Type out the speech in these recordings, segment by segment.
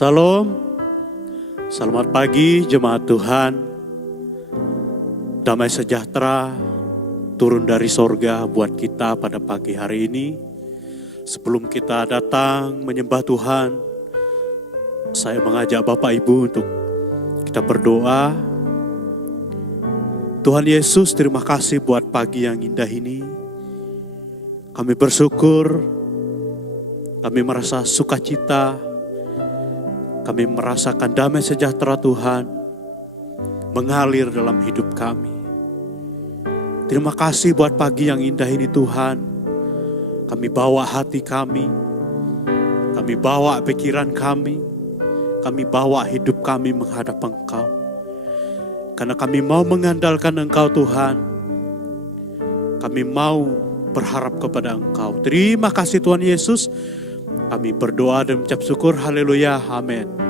Salam, selamat pagi jemaat Tuhan. Damai sejahtera turun dari sorga buat kita pada pagi hari ini. Sebelum kita datang menyembah Tuhan, saya mengajak Bapak Ibu untuk kita berdoa. Tuhan Yesus, terima kasih buat pagi yang indah ini. Kami bersyukur, kami merasa sukacita, kami merasakan damai sejahtera Tuhan mengalir dalam hidup kami. Terima kasih buat pagi yang indah ini Tuhan. Kami bawa hati kami bawa pikiran kami bawa hidup kami menghadap Engkau. Karena kami mau mengandalkan Engkau Tuhan. Kami mau berharap kepada Engkau. Terima kasih Tuhan Yesus. Kami berdoa dan mengucap syukur. Haleluya. Amin.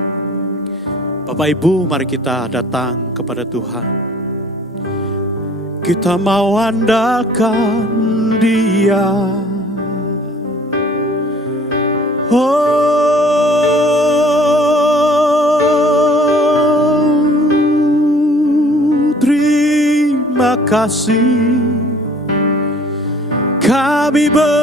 Bapak Ibu, mari kita datang kepada Tuhan. Kita mau andalkan Dia. Terima kasih. Kami bersyukur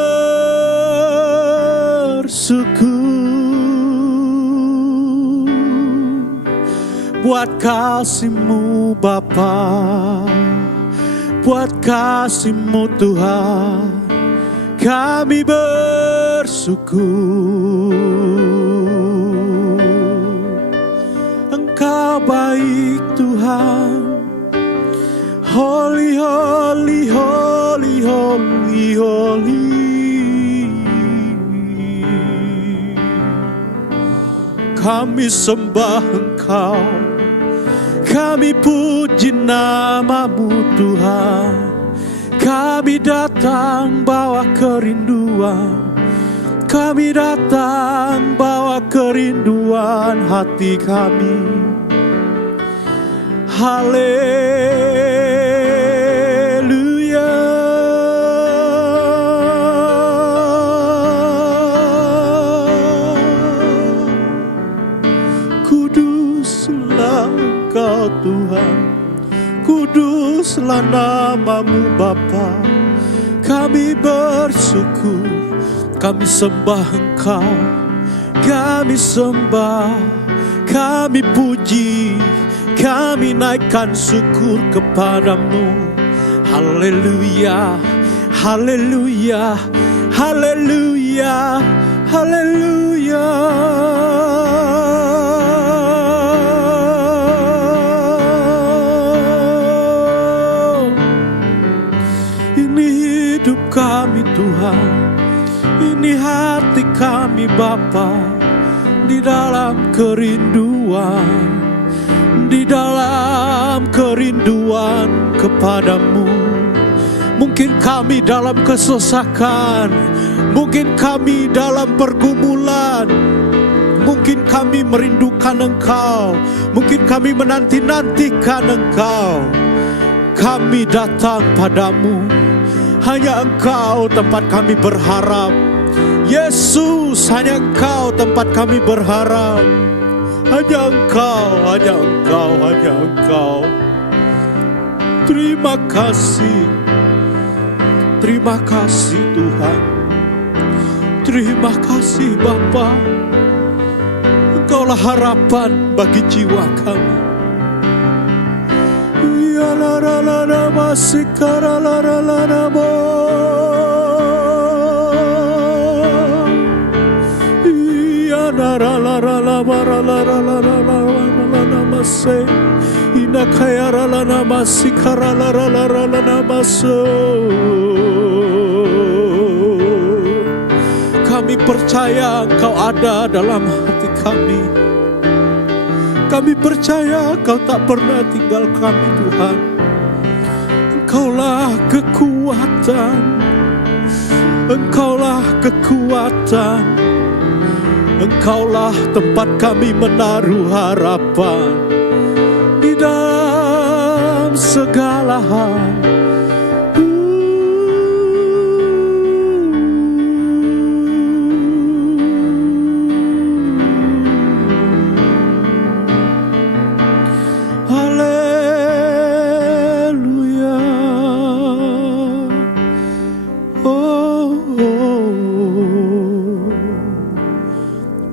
buat kasih-Mu Bapa, buat kasih-Mu Tuhan. Kami bersyukur. Engkau baik Tuhan. Holy, holy, holy, holy, holy. Kami sembah Engkau, kami puji nama-Mu Tuhan. Kami datang bawa kerinduan, kami datang bawa kerinduan hati kami. Haleluya. Kuduslah Engkau Tuhan, kuduslah nama-Mu Bapa. Kami bersyukur, kami sembah Engkau, kami sembah, kami puji, kami naikkan syukur kepadamu. Haleluya, haleluya, haleluya, haleluya. Ini hidup kami Tuhan, ini hati kami Bapa, di dalam kerinduan, di dalam kerinduan kepadamu. Mungkin kami dalam kesesakan, mungkin kami dalam pergumulan, mungkin kami merindukan Engkau, mungkin kami menanti-nantikan Engkau. Kami datang padamu, hanya Engkau tempat kami berharap. Yesus, hanya Engkau tempat kami berharap. Hanya Engkau, hanya Engkau, hanya Engkau. Terima kasih Tuhan. Terima kasih Bapa. Engkaulah harapan bagi jiwa kami. Ya la la la la masikara la la la la mo. Ya la la la la la la la la la la la mase. Ina kaya la la masikara la la la la la maso. Kami percaya Engkau ada dalam hati kami. Kami percaya Engkau tak pernah tinggal kami Tuhan. Engkaulah kekuatan, Engkaulah kekuatan, Engkaulah tempat kami menaruh harapan di dalam segala hal.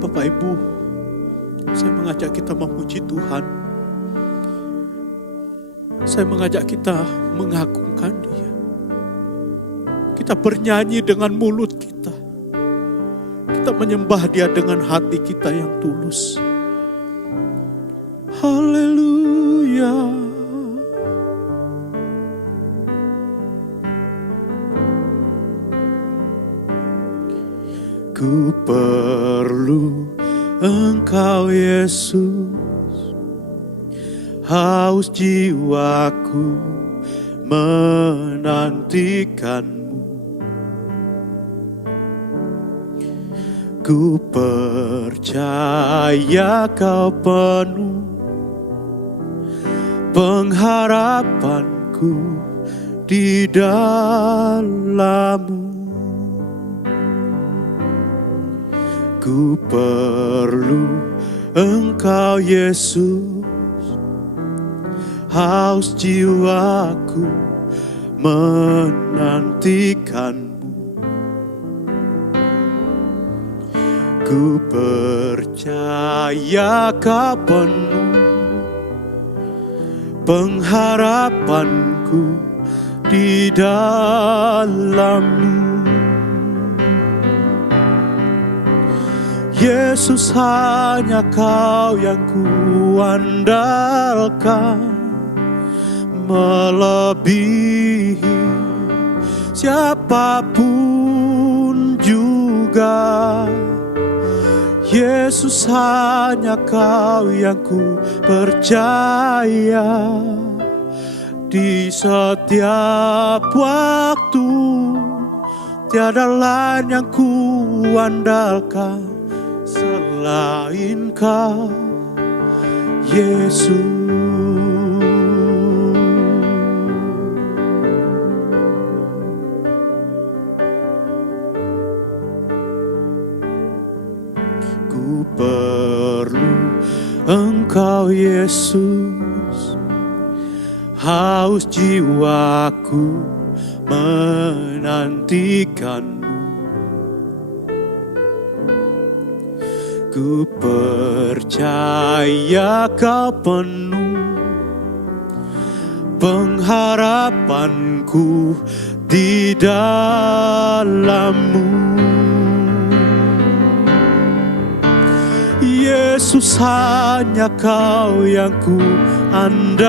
Bapak Ibu, saya mengajak kita memuji Tuhan. Saya mengajak kita mengagungkan Dia. Kita bernyanyi dengan mulut kita. Kita menyembah Dia dengan hati kita yang tulus. Haleluya. Ku perlu Engkau Yesus, haus jiwaku menantikan-Mu. Ku percaya Kau penuh pengharapanku di dalam-Mu. Ku perlu Engkau Yesus, haus jiwaku menantikan-Mu. Ku percaya Kau penuh pengharapanku di dalam-Mu. Yesus, hanya Kau yang kuandalkan, melebihi siapapun juga. Yesus, hanya Kau yang ku percaya. Di setiap waktu tiada lain yang ku andalkan selain Kau, Yesus. Ku perlu Engkau Yesus, haus jiwaku menantikan-Mu. Ku percaya Kau penuh pengharapanku di dalam-Mu. Yesus, hanya Kau yang ku andalkan,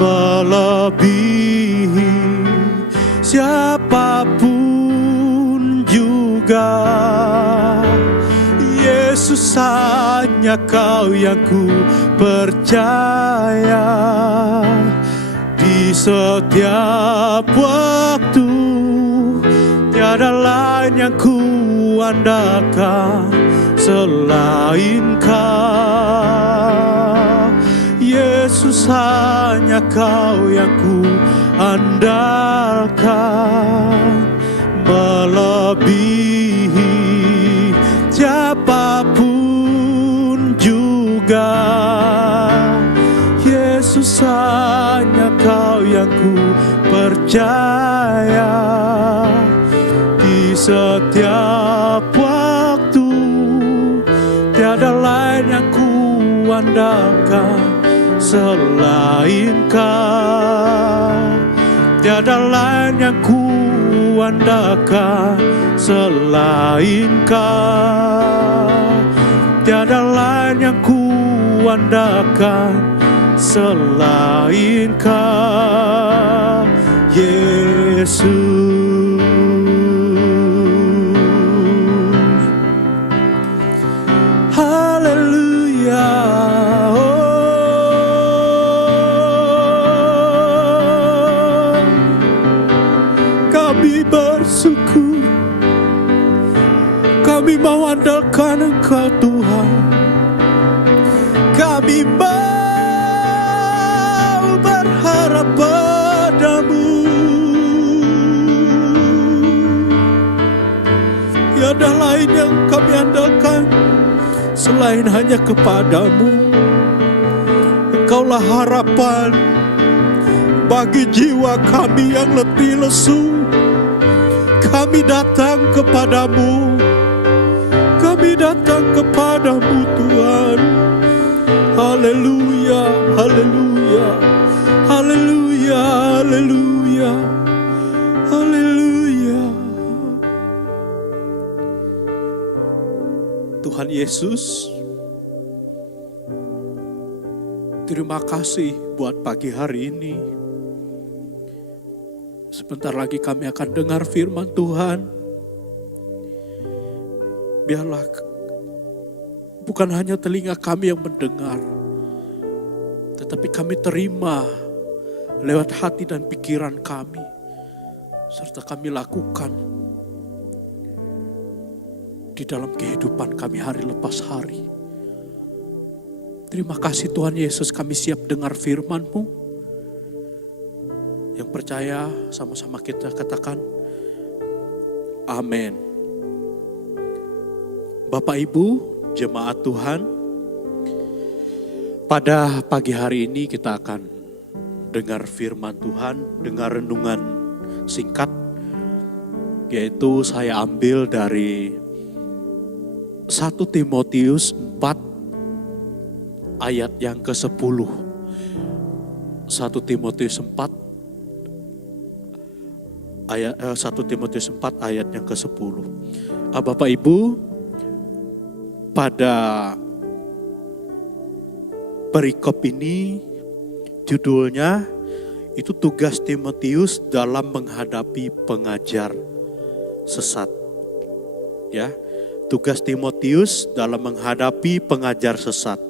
melebihi siapapun juga. Yesus, hanya Kau yang ku percaya. Di setiap waktu tiada lain yang ku andalkan selain Kau. Yesus, hanya Kau yang ku andalkan, melebihi siapapun juga. Yesus, hanya Kau yang ku percaya. Di setiap waktu tiada lain yang ku andalkan selain Kau. Tiada lain yang ku andalkan selain Kau. Tiada lain yang ku andalkan selain Kau, Yesus. Haleluya. Oh, kami bersyukur, kami mau andalkan Engkau Tuhan. Kami mau berharap padamu. Tiada lain yang kami andalkan selain hanya kepadamu. Engkaulah harapan bagi jiwa kami yang letih lesu. Kami datang kepadamu datang kepadamu Tuhan. Haleluya, haleluya, haleluya, haleluya, haleluya. Tuhan Yesus, terima kasih buat pagi hari ini. Sebentar lagi kami akan dengar firman Tuhan. Biarlah bukan hanya telinga kami yang mendengar, tetapi kami terima lewat hati dan pikiran kami, serta kami lakukan di dalam kehidupan kami hari lepas hari. Terima kasih Tuhan Yesus, kami siap dengar firman-Mu. Yang percaya sama-sama kita katakan amin. Bapak Ibu, jemaat Tuhan, pada pagi hari ini kita akan dengar firman Tuhan, dengar renungan singkat, yaitu saya ambil dari 1 Timotius 4 ayat yang ke-10. 1 Timotius 4 ayat yang ke-10. Bapak Ibu, pada perikop ini judulnya itu tugas Timotius dalam menghadapi pengajar sesat. Ya, tugas Timotius dalam menghadapi pengajar sesat.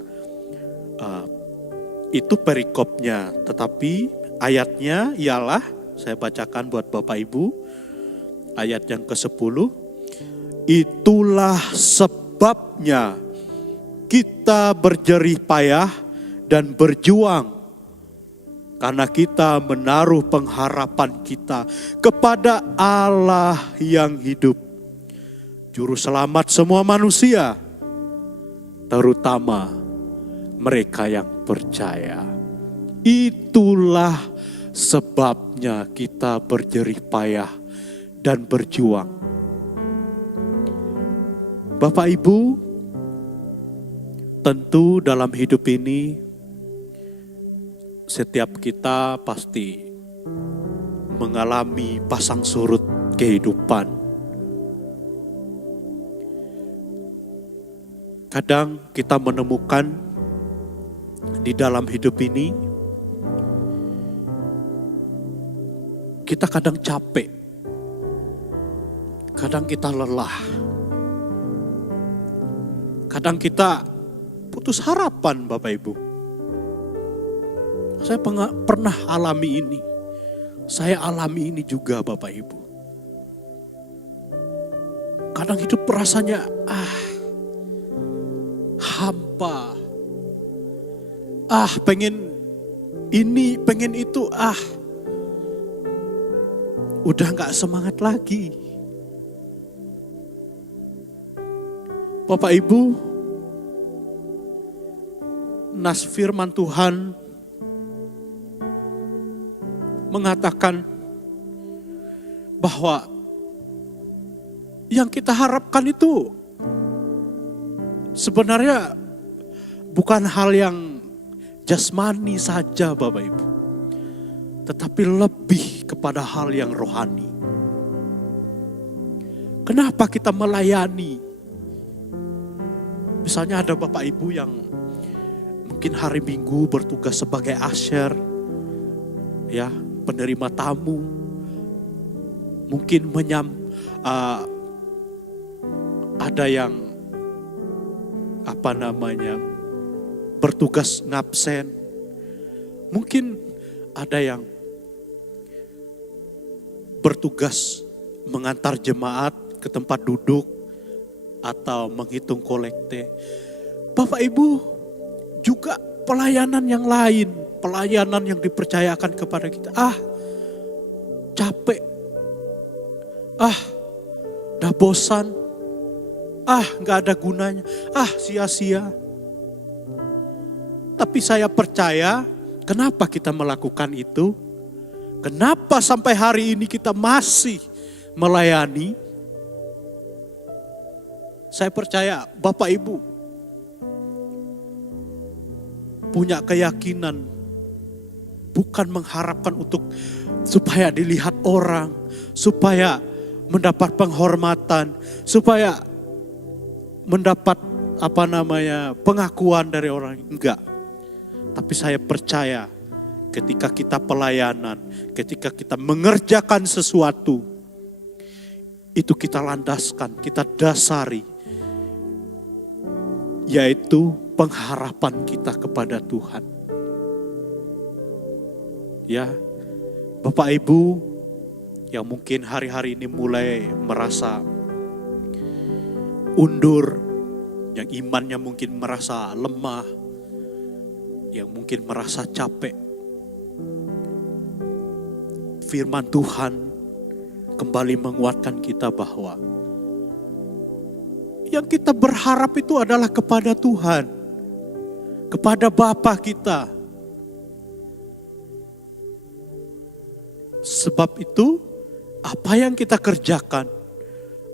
Itu perikopnya, tetapi ayatnya ialah, saya bacakan buat Bapak Ibu, ayat yang ke-10. Itulah sebabnya kita berjerih payah dan berjuang, karena kita menaruh pengharapan kita kepada Allah yang hidup, Juru Selamat semua manusia, terutama mereka yang percaya. Itulah sebabnya kita berjerih payah dan berjuang. Bapak Ibu, tentu dalam hidup ini setiap kita pasti mengalami pasang surut kehidupan. Kadang kita menemukan di dalam hidup ini, kita kadang capek, kadang kita lelah. Kadang kita putus harapan, Bapak Ibu. Saya pernah alami ini. Saya alami ini juga, Bapak Ibu. Kadang hidup rasanya hampa. Pengen ini, pengen itu, udah gak semangat lagi. Bapak Ibu, nas firman Tuhan mengatakan bahwa yang kita harapkan itu sebenarnya bukan hal yang jasmani saja, Bapak Ibu, tetapi lebih kepada hal yang rohani. Kenapa kita melayani? Misalnya ada Bapak Ibu yang mungkin hari Minggu bertugas sebagai usher, ya, penerima tamu, mungkin ada yang bertugas ngabsen, mungkin ada yang bertugas mengantar jemaat ke tempat duduk atau menghitung kolekte. Bapak Ibu, juga pelayanan yang lain, pelayanan yang dipercayakan kepada kita. Capek, udah bosan, gak ada gunanya, sia-sia. Tapi saya percaya, kenapa kita melakukan itu? Kenapa sampai hari ini kita masih melayani? Saya percaya Bapak Ibu punya keyakinan, bukan mengharapkan untuk supaya dilihat orang, supaya mendapat penghormatan, supaya mendapat pengakuan dari orang. Enggak. Tapi saya percaya ketika kita pelayanan, ketika kita mengerjakan sesuatu, itu kita landaskan, kita dasari, yaitu pengharapan kita kepada Tuhan. Ya, Bapak Ibu yang mungkin hari-hari ini mulai merasa undur, yang imannya mungkin merasa lemah, yang mungkin merasa capek, firman Tuhan kembali menguatkan kita bahwa yang kita berharap itu adalah kepada Tuhan, kepada Bapa kita. Sebab itu, apa yang kita kerjakan,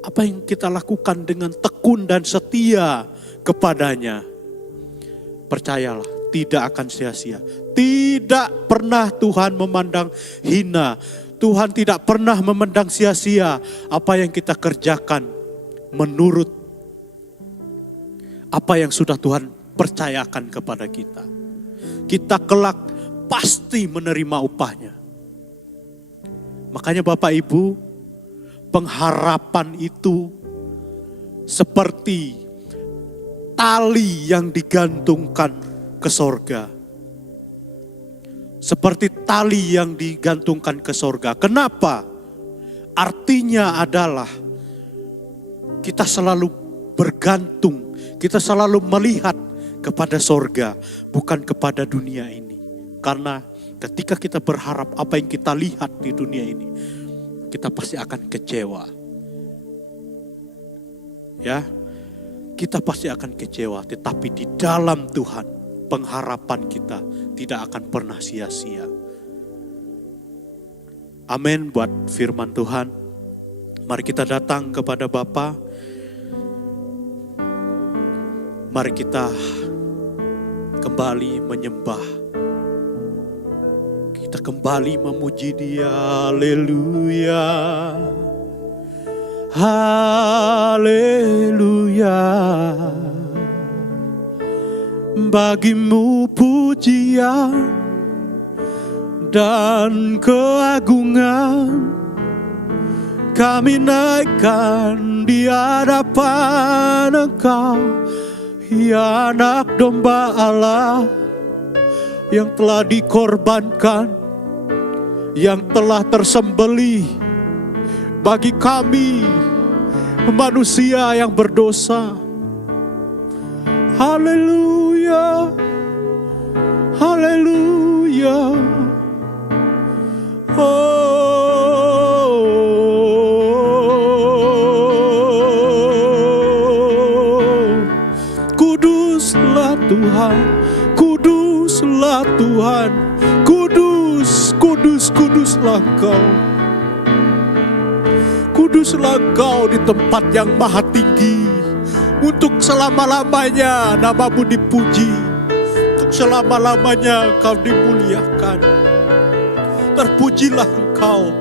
apa yang kita lakukan dengan tekun dan setia kepadanya, percayalah tidak akan sia-sia. Tidak pernah Tuhan memandang hina. Tuhan tidak pernah memandang sia-sia apa yang kita kerjakan menurut apa yang sudah Tuhan percayakan kepada kita. Kita kelak pasti menerima upahnya. Makanya Bapak Ibu, pengharapan itu seperti tali yang digantungkan ke sorga. Seperti tali yang digantungkan ke sorga. Kenapa? Artinya adalah kita selalu bergantung, kita selalu melihat kepada sorga, bukan kepada dunia ini. Karena ketika kita berharap apa yang kita lihat di dunia ini, kita pasti akan kecewa. Ya, kita pasti akan kecewa. Tetapi di dalam Tuhan, pengharapan kita tidak akan pernah sia-sia. Amin buat firman Tuhan. Mari kita datang kepada Bapa. Mari kita kembali menyembah. Kita kembali memuji Dia. Haleluya. Haleluya. Bagimu pujian dan keagungan kami naikkan di hadapan Engkau, ya Anak Domba Allah yang telah dikorbankan, yang telah tersembelih bagi kami manusia yang berdosa. Haleluya, haleluya. Oh, kuduslah Tuhan, kuduslah Tuhan, kudus, kudus, kuduslah Engkau. Kuduslah Engkau di tempat yang maha tinggi. Untuk selama-lamanya namamu dipuji. Untuk selama-lamanya Engkau dimuliakan. Terpujilah Engkau.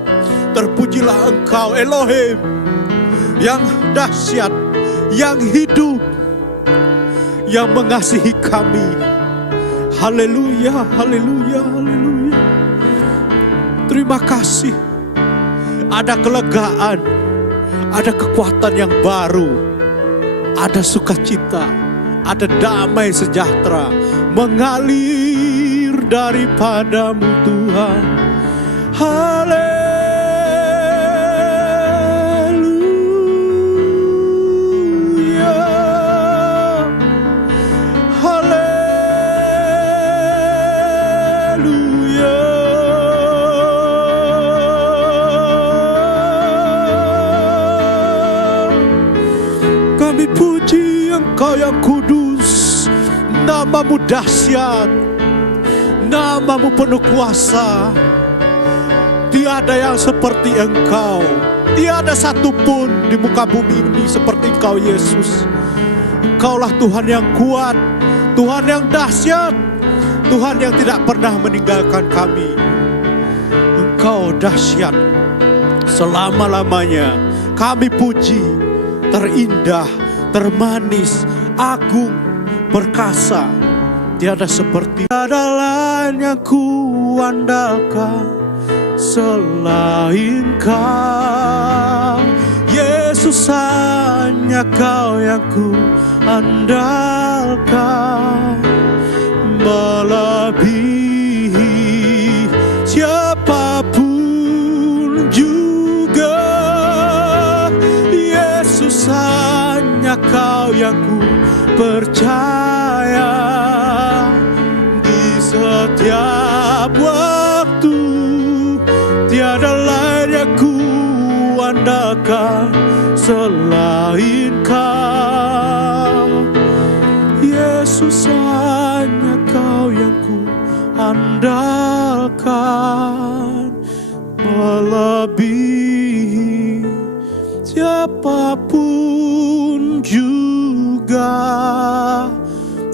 Terpujilah Engkau Elohim. Yang dahsyat. Yang hidup. Yang mengasihi kami. Haleluya, haleluya, haleluya. Terima kasih. Ada kelegaan. Ada kekuatan yang baru. Ada sukacita, ada damai sejahtera mengalir daripadamu Tuhan. Haleluya, haleluya. Kami puji Engkau yang kudus, namamu dahsyat, namamu penuh kuasa. Tiada yang seperti Engkau. Tiada satupun di muka bumi ini seperti Engkau Yesus. Engkaulah Tuhan yang kuat, Tuhan yang dahsyat, Tuhan yang tidak pernah meninggalkan kami. Engkau dahsyat selama-lamanya. Kami puji, terindah, termanis, agung, perkasa. Tiada seperti, tiada lain yang kuandalkan selain Kau. Yesus, hanya Kau yang ku andalkan, melebihi siapapun juga. Yesus, hanya Kau yang ku percaya. Di setiap waktu tiada lain yang ku andalkan selain Kau. Yesus, hanya Kau yang ku andalkan, melebihi siapapun juga.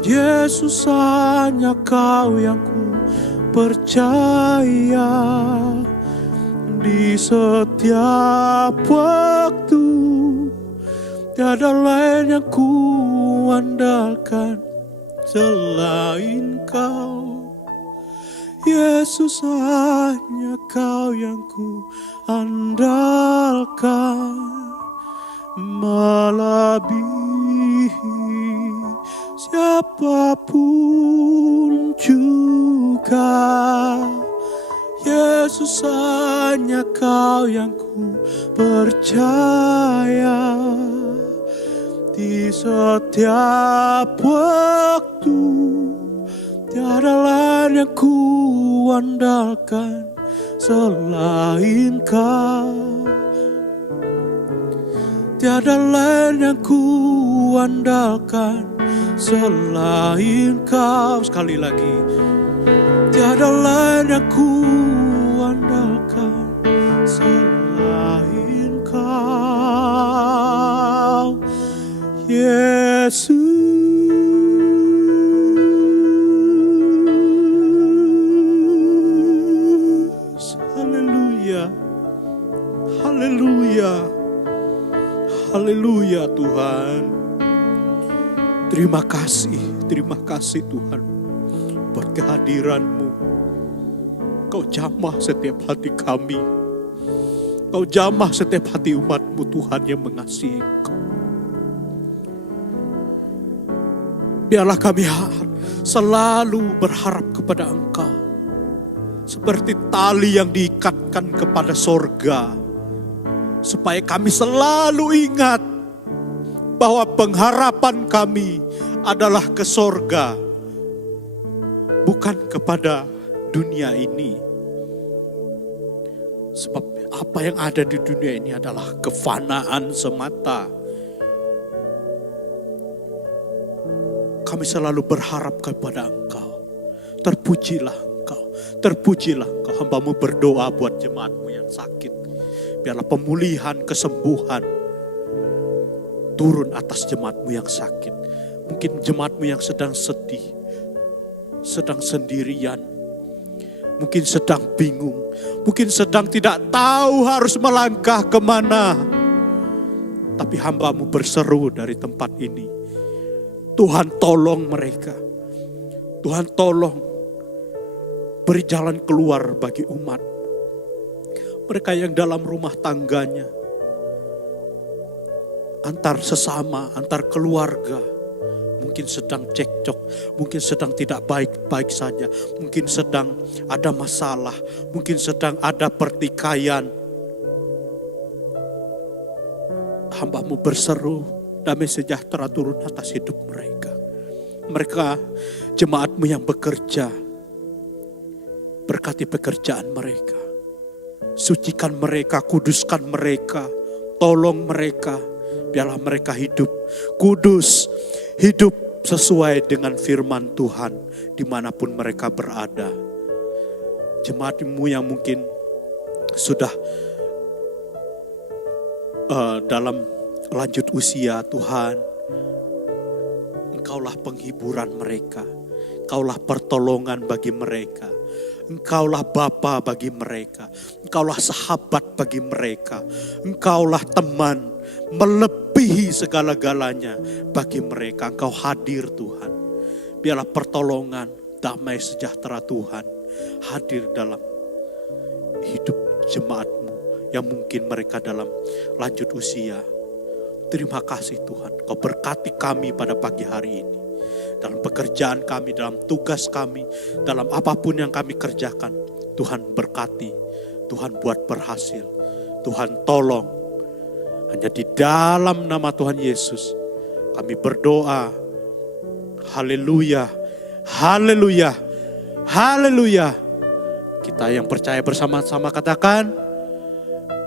Yesus, hanya Kau yang ku percaya. Di setiap waktu tiada lain yang ku andalkan selain Kau. Yesus, hanya Kau yang ku andalkan, melebihi siapapun juga. Yesus, hanya Kau yang ku percaya. Di setiap waktu tiada lain yang ku andalkan selain Kau. Tiada lain yang ku andalkan selain Kau. Sekali lagi, tiada lain yang ku andalkan selain Kau, Yesus. Haleluya, haleluya, haleluya Tuhan. Terima kasih Tuhan buat kehadiran-Mu. Kau jamah setiap hati kami. Kau jamah setiap hati umat-Mu Tuhan yang mengasihi Engkau. Biarlah kami selalu berharap kepada Engkau. Seperti tali yang diikatkan kepada sorga. Supaya kami selalu ingat bahwa pengharapan kami adalah ke sorga. Bukan kepada dunia ini. Sebab apa yang ada di dunia ini adalah kefanaan semata. Kami selalu berharap kepada Engkau. Terpujilah Engkau. Terpujilah Engkau. Hamba-Mu berdoa buat jemaat-Mu yang sakit. Biarlah pemulihan, kesembuhan turun atas jemaat-Mu yang sakit. Mungkin jemaat-Mu yang sedang sedih, sedang sendirian, mungkin sedang bingung, mungkin sedang tidak tahu harus melangkah kemana. Tapi hamba-Mu berseru dari tempat ini, Tuhan tolong mereka. Tuhan tolong beri jalan keluar bagi umat. Mereka yang dalam rumah tangganya, antar sesama, antar keluarga, mungkin sedang cekcok, mungkin sedang tidak baik-baik saja, mungkin sedang ada masalah, mungkin sedang ada pertikaian. Hamba-Mu berseru, damai sejahtera turun atas hidup mereka. Mereka jemaat-Mu yang bekerja, berkati pekerjaan mereka. Sucikan mereka, kuduskan mereka, tolong mereka. Biarlah mereka hidup kudus, hidup sesuai dengan firman Tuhan dimanapun mereka berada. Jemaat-Mu yang mungkin sudah dalam lanjut usia Tuhan, Engkaulah penghiburan mereka, Engkaulah pertolongan bagi mereka, Engkaulah Bapa bagi mereka, Engkaulah sahabat bagi mereka, Engkaulah teman melebihi segala-galanya bagi mereka. Engkau hadir Tuhan. Biarlah pertolongan, damai sejahtera Tuhan hadir dalam hidup jemaat-Mu yang mungkin mereka dalam lanjut usia. Terima kasih Tuhan, Kau berkati kami pada pagi hari ini. Dalam pekerjaan kami, dalam tugas kami, dalam apapun yang kami kerjakan. Tuhan berkati, Tuhan buat berhasil, Tuhan tolong. Hanya di dalam nama Tuhan Yesus kami berdoa. Haleluya, haleluya, haleluya. Kita yang percaya bersama-sama katakan,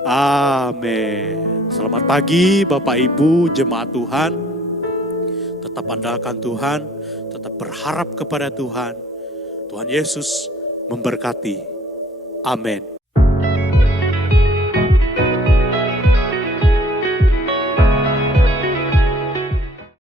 amin. Selamat pagi Bapak Ibu jemaat Tuhan. Tetap andalkan Tuhan, tetap berharap kepada Tuhan. Tuhan Yesus memberkati. Amin.